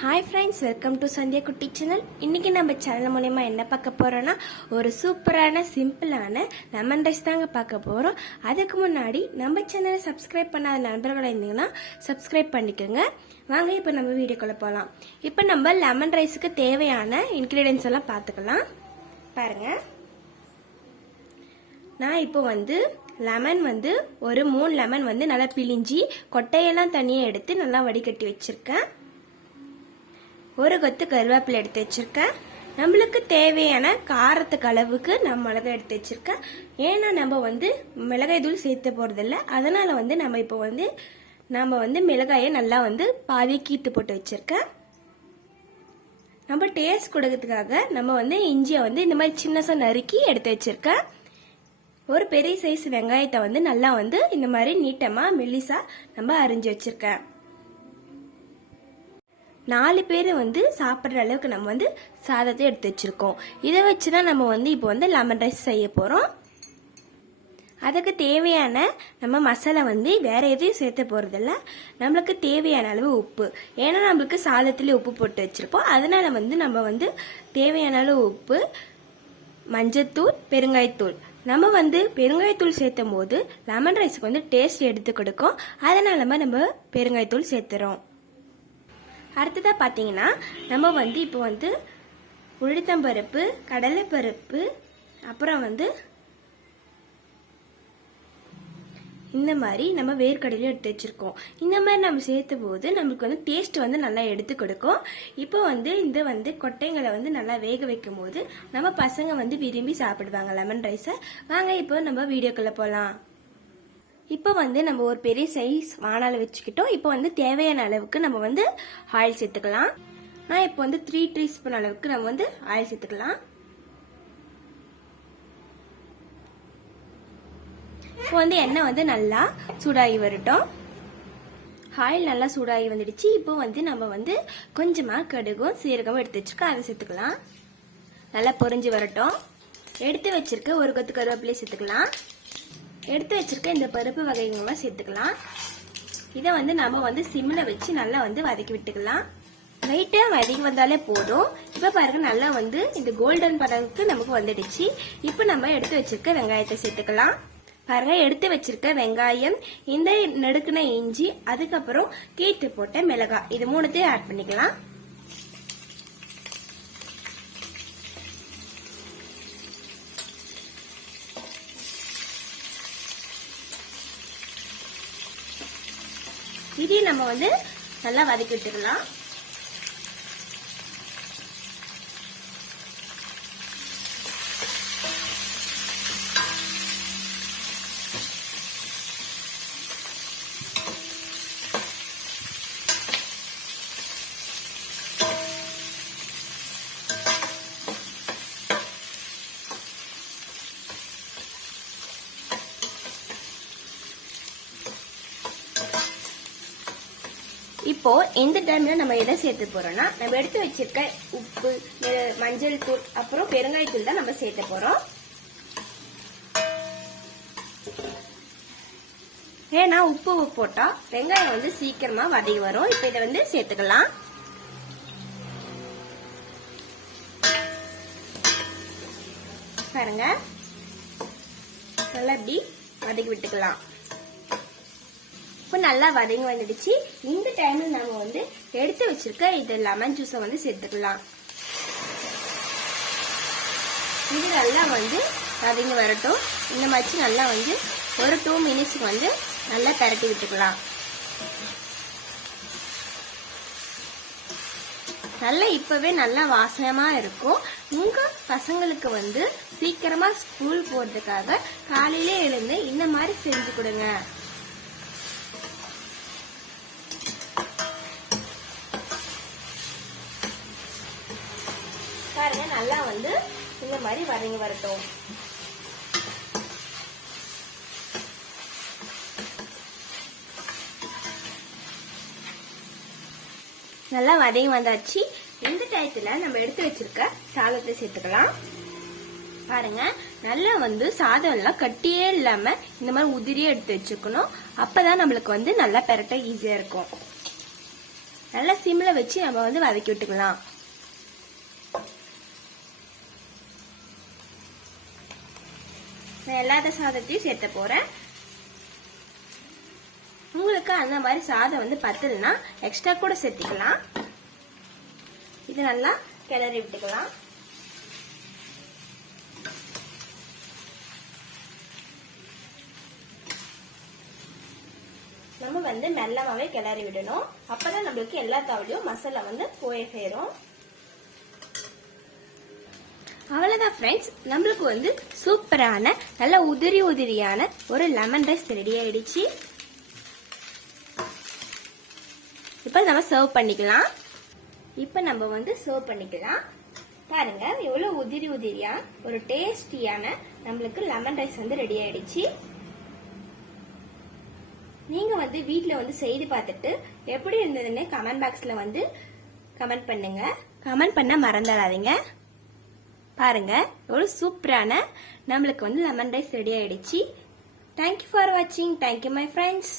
Hi friends welcome to Sandhya Kutty channel இன்றைக்கி நம்ம channel மூலயமா என்ன பார்க்க போகிறோன்னா ஒரு சூப்பரான சிம்பிளான லெமன் ரைஸ் தாங்க பார்க்க போகிறோம் அதுக்கு முன்னாடி நம்ம சேனலை சப்ஸ்கிரைப் பண்ணாத நண்பர்களாக இருந்தீங்கன்னா சப்ஸ்கிரைப் பண்ணிக்கோங்க. வாங்க இப்போ நம்ம வீடியோக்குள்ளே போகலாம் இப்போ நம்ம லெமன் ரைஸுக்கு தேவையான இன்க்ரீடியன்ஸ் எல்லாம் பார்த்துக்கலாம். பாருங்கள் நான் இப்போ வந்து லெமன் வந்து ஒரு மூணு லெமன் வந்து நல்லா பிழிஞ்சி கொட்டையெல்லாம் தனியாக எடுத்து நல்லா வடிகட்டி வச்சிருக்கேன். ஒரு கொத்து கருவேப்பிலை எடுத்து வச்சுருக்கேன் நம்மளுக்கு தேவையான காரத்துக்கு அளவுக்கு நான் மிளகாய் எடுத்து வச்சுருக்கேன் ஏன்னா நம்ம வந்து மிளகாய் தூள் சேர்த்து போகிறதில்ல அதனால் வந்து நம்ம இப்போ வந்து நம்ம வந்து மிளகாயை நல்லா வந்து பாதி கீத்து போட்டு வச்சுருக்கேன் நம்ம டேஸ்ட் கொடுக்கறதுக்காக நம்ம வந்து இஞ்சியை வந்து இந்த மாதிரி சின்னசாக நறுக்கி எடுத்து வச்சுருக்கேன் ஒரு பெரிய சைஸ் வெங்காயத்தை வந்து நல்லா வந்து இந்த மாதிரி நீட்டமாக மெல்லிசாக நம்ம அரிஞ்சு வச்சுருக்கேன் நாலு பேர் வந்து சாப்பிட்ற அளவுக்கு நம்ம வந்து சாதத்தை எடுத்து வச்சுருக்கோம். இதை வச்சு தான் நம்ம வந்து இப்போ வந்து லெமன் ரைஸ் செய்ய போகிறோம் அதுக்கு தேவையான நம்ம மசாலா வந்து வேறு எதையும் சேர்த்த போகிறதில்ல நம்மளுக்கு தேவையான அளவு உப்பு. ஏன்னா நம்மளுக்கு சாதத்துலேயே உப்பு போட்டு வச்சுருப்போம். அதனால் வந்து நம்ம வந்து தேவையான அளவு உப்பு மஞ்சத்தூள் பெருங்காயத்தூள். நம்ம வந்து பெருங்காயத்தூள் சேர்த்தும் போது லெமன் ரைஸுக்கு வந்து டேஸ்ட் எடுத்து கொடுக்கும். அதனால நம்ம பெருங்காயத்தூள் சேர்த்துறோம். அடுத்ததாக பார்த்தீங்கன்னா நம்ம வந்து இப்போ வந்து உளுத்தம்பருப்பு கடலைப்பருப்பு அப்புறம் வந்து இந்த மாதிரி நம்ம வேர்க்கடலையும் எடுத்து வச்சுருக்கோம். இந்த மாதிரி நம்ம சேர்த்த போது நம்மளுக்கு வந்து டேஸ்ட் வந்து நல்லா எடுத்து கொடுக்கும். இப்போ வந்து இந்த வந்து கொட்டைங்களை வந்து நல்லா வேக வைக்கும் போது நம்ம பசங்க வந்து விரும்பி சாப்பிடுவாங்க லெமன் ரைஸை வாங்க இப்போ நம்ம வீடியோக்குள்ளே போகலாம் இப்போ வந்து நம்ம ஒரு பெரிய சைஸ் வானால வச்சுக்கிட்டோம். இப்போ வந்து தேவையான அளவுக்கு நம்ம வந்து ஆயில் சேர்த்துக்கலாம். நான் இப்போ வந்து த்ரீ டீஸ்பூன் அளவுக்கு நம்ம வந்து ஆயில் சேர்த்துக்கலாம். இப்போ வந்து எண்ணெய் வந்து நல்லா சூடாகி வரட்டும். ஆயில் நல்லா சூடாகி வந்துடுச்சு. இப்போ வந்து நம்ம வந்து கொஞ்சமாக கடுகும் சீரகமும் எடுத்து வச்சுருக்கோம். அதை சேர்த்துக்கலாம். நல்லா பொரிஞ்சு வரட்டும். எடுத்து வச்சிருக்க ஒரு கொத்து கருவேப்பிலையை சேர்த்துக்கலாம். எடுத்து வச்சிருக்க இந்த பருப்பு வகைகள்லாம் சேர்த்துக்கலாம். இதை வந்து நம்ம வந்து சிம்மில் வச்சு நல்லா வந்து வதக்கி விட்டுக்கலாம். லைட்டாக வதக்கி வந்தாலே போதும். இப்போ பாருங்க நல்லா வந்து இந்த கோல்டன் பதவுக்கு நமக்கு வந்துடுச்சு. இப்போ நம்ம எடுத்து வச்சிருக்க வெங்காயத்தை சேர்த்துக்கலாம். பாருங்க எடுத்து வச்சிருக்க வெங்காயம் இந்த நெடுக்குன இஞ்சி அதுக்கப்புறம் கீத்து போட்ட மிளகாய். இது மூணுத்தையும் ஆட் பண்ணிக்கலாம். இதையும் நம்ம வந்து நல்லா வதக்கி விட்டுக்கலாம் இப்போ இந்த டைம்ல நம்ம எதை சேர்த்து போறோம்னா நம்ம எடுத்து வச்சிருக்க உப்பு மஞ்சள் தூள் அப்புறம் பெருங்காயத்தூள் தான் நம்ம சேர்த்து போறோம். ஏன்னா உப்பு போட்டா வெங்காயம் வந்து சீக்கிரமா வதங்கி வரும். இப்போ இதை வந்து சேர்த்துக்கலாம். பாருங்க. நல்லா இப்படி வதக்கி விட்டுக்கலாம். இப்போ நல்லா வதங்கி வந்துடுச்சு. இந்த டைமில் நம்ம வந்து எடுத்து வச்சிருக்க இது லெமன் ஜூஸை வந்து சேர்த்துக்கலாம். இது நல்லா வந்து வதங்கி வரட்டும். இந்த மாதிரி நல்லா வந்து ஒரு டூ மினிட்ஸ்க்கு வந்து நல்லா பரட்டி விட்டுக்கலாம். நல்லா இப்போவே நல்லா வாசனமா இருக்கும். உங்கள் பசங்களுக்கு வந்து சீக்கிரமாக ஸ்கூல் போகிறதுக்காக காலையிலே எழுந்து இந்த மாதிரி செஞ்சு கொடுங்க. பாருங்க நல்லா வந்து இந்த மாதிரி வதங்கி வரட்டும். நல்லா வதங்கி வந்தாச்சு. இந்த டயத்துல நம்ம எடுத்து வச்சிருக்க சாதத்தை சேர்த்துக்கலாம். பாருங்க நல்லா வந்து சாதம் எல்லாம் கட்டியே இல்லாம இந்த மாதிரி உதிரியே எடுத்து வச்சுக்கணும். அப்பதான் நம்மளுக்கு வந்து நல்லா பெரட்ட ஈஸியா இருக்கும். நல்லா சிம்ல வச்சு நம்ம வந்து வதக்கி விட்டுக்கலாம். நான் எல்லாத்த சாதத்தையும் சேர்த்த போறேன். உங்களுக்கு அந்த மாதிரி சாதம் வந்து பத்தலைன்னா எக்ஸ்ட்ரா கூட சேர்த்துக்கலாம். இது நல்லா கிளறி விட்டுக்கலாம். நம்ம வந்து மெல்லமாவே கிளறி விடணும். அப்பதான் நம்மளுக்கு எல்லா தவளையும் மசாலா வந்து போய் சேரும். அவ்வளோதான் ஃப்ரெண்ட்ஸ் நம்மளுக்கு வந்து சூப்பரான நல்ல உதிரி உதிரியான ஒரு லெமன் ரைஸ் ரெடி ஆயிடுச்சு. இப்போ நம்ம சர்வ் பண்ணிக்கலாம். இப்போ நம்ம வந்து சர்வ் பண்ணிக்கலாம். பாருங்க எவ்வளோ உதிரி உதிரியா ஒரு டேஸ்டியான நம்மளுக்கு லெமன் ரைஸ் வந்து ரெடி ஆயிடுச்சு. நீங்க வந்து வீட்டில் வந்து செய்து பார்த்துட்டு எப்படி இருந்ததுன்னு கமெண்ட் பாக்ஸ்ல வந்து கமெண்ட் பண்ணுங்க. கமெண்ட் பண்ண மறந்துடாதீங்க. பாருங்க எவ்வளவு சூப்பரான நம்மளுக்கு வந்து லெமன் ரைஸ் ரெடி ஆயிடுச்சு. தேங்க்யூ ஃபார் வாட்சிங் தேங்க்யூ மை ஃப்ரெண்ட்ஸ்